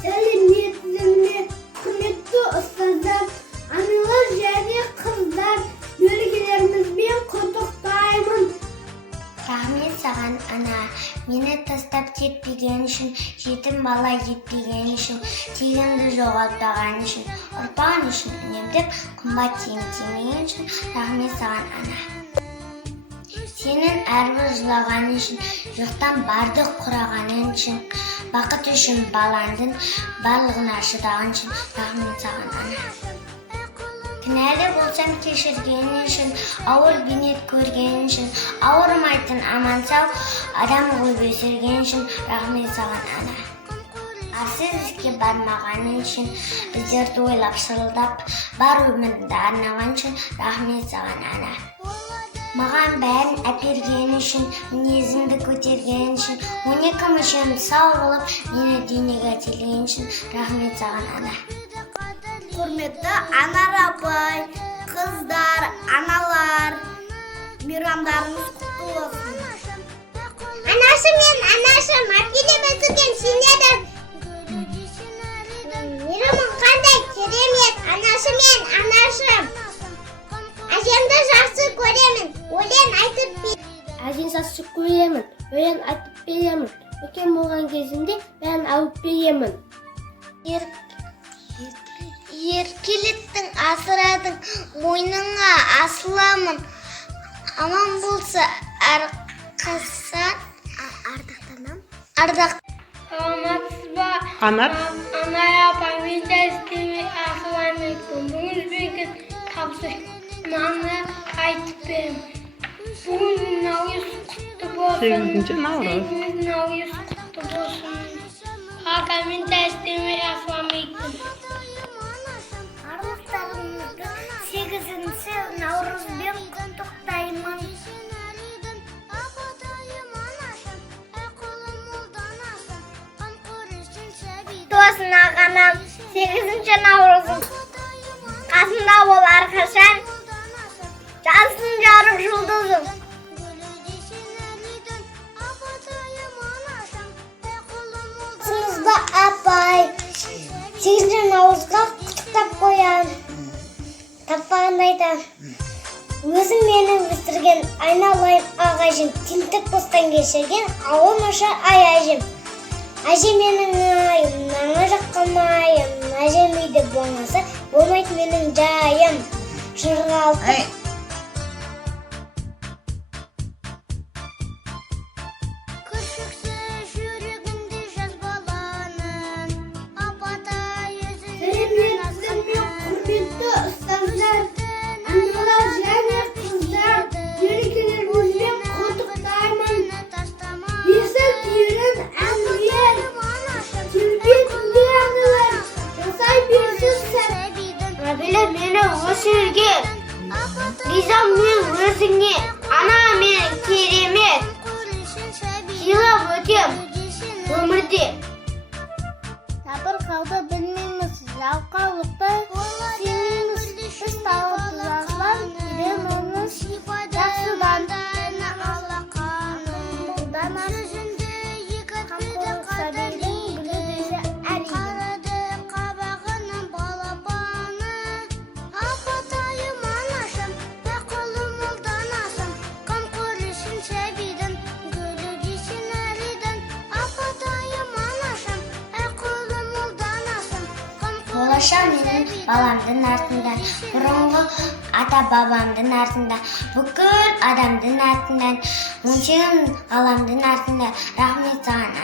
сәлеметсіздер, құрметті ұстаздар, аналар және қыздар, мерекелерімізбен құттықтаймын. Рахмет саған, ана, мені тастап кетпеген үшін, жетім бала етпеген үшін, тегімді жоғалтпаған үшін, ұрпағың үшін үнемдеп қымбат киім кимеген үшін, рахмет саған, ана. Сенің әрбір жылағаның үшін, жоқтан барды құрағаның үшін, бақыт үшін баландың барлығына шыдаған үшін, рахмет саған, ана. Кінәлі болсам кешірген үшін, ауыр бейнет көрген үшін, ауырмайтын аман-сау адам қылып өсірген үшін, рахмет саған, ана. Арсыз іске бармағаның үшін, біздерді ойлап шырылдап, бар өміріңді арнаған үшін, рахмет саған, ана. Маған бәрін әперген үшін, мінезімді көтерген үшін, 12 мүшем сау болып, мені дүниеге әкелген үшін, рахмет саған, ана. Құрметті анар апай, қыздар, аналар, мейрамдарыңыз құтты болсын. Анашым мен анашым, әпкелеп өсірген сендерді. Мейрамың қандай керемет, анашым мен анашым. Әжемді жақсы көремін, өлең айтып беремін. Әжен жақсы көремін, өлең айтып беремін. Өкен болған кезімде бәрін алып беремін. Еркелеттің, асырадың, мойныңа асыламын. Аман болса арқасан, ардақ. Саламатсыз ба? Анар? Анар апай, мен де істеме ассалаумағалейкум. Бүгін бекет табысы маңына айтып беремін. Бүгін Наурыз құтты болсын. 8 Наурыз. 8 Наурыз құтты болсын. Аға, мен де істеме ассалаумағалейкум. Барлықтарыңызды 8 Наурызбен құттықтаймын. 9 ағанам, 8 Наурызым. Қасымда бол әрқашан, жансың жарық жұлдызым. Сыңызда апай, 8 Наурызға құттықтап қоям. Таппағанда айтам. Өзім мені өстірген айналайым ағайжым, тентік бостан кешірген ауылмаша ай әжім. Әже менің айым, наңа жаққалмайым, әжем үйде болмаса, болмайды менің жайым. Жырғалты. Мені өсірген, ризам мен өзіңе, ана мен керемет, сыйлап өтем өмірде. Сабыр қалды білмейміз, жалқаулықты сенеміз, біз тауып тұзақлар, үйреніміз жақсыдан. Бұлдан жүзінде қамқорлық сәбейдің гүлі десе әрине. Болашақ менің баламдың артында, бұрынғы ата-бабамдың артында, бүкіл адамдың артынан, 18 ғаламдың артында, рахмет саған,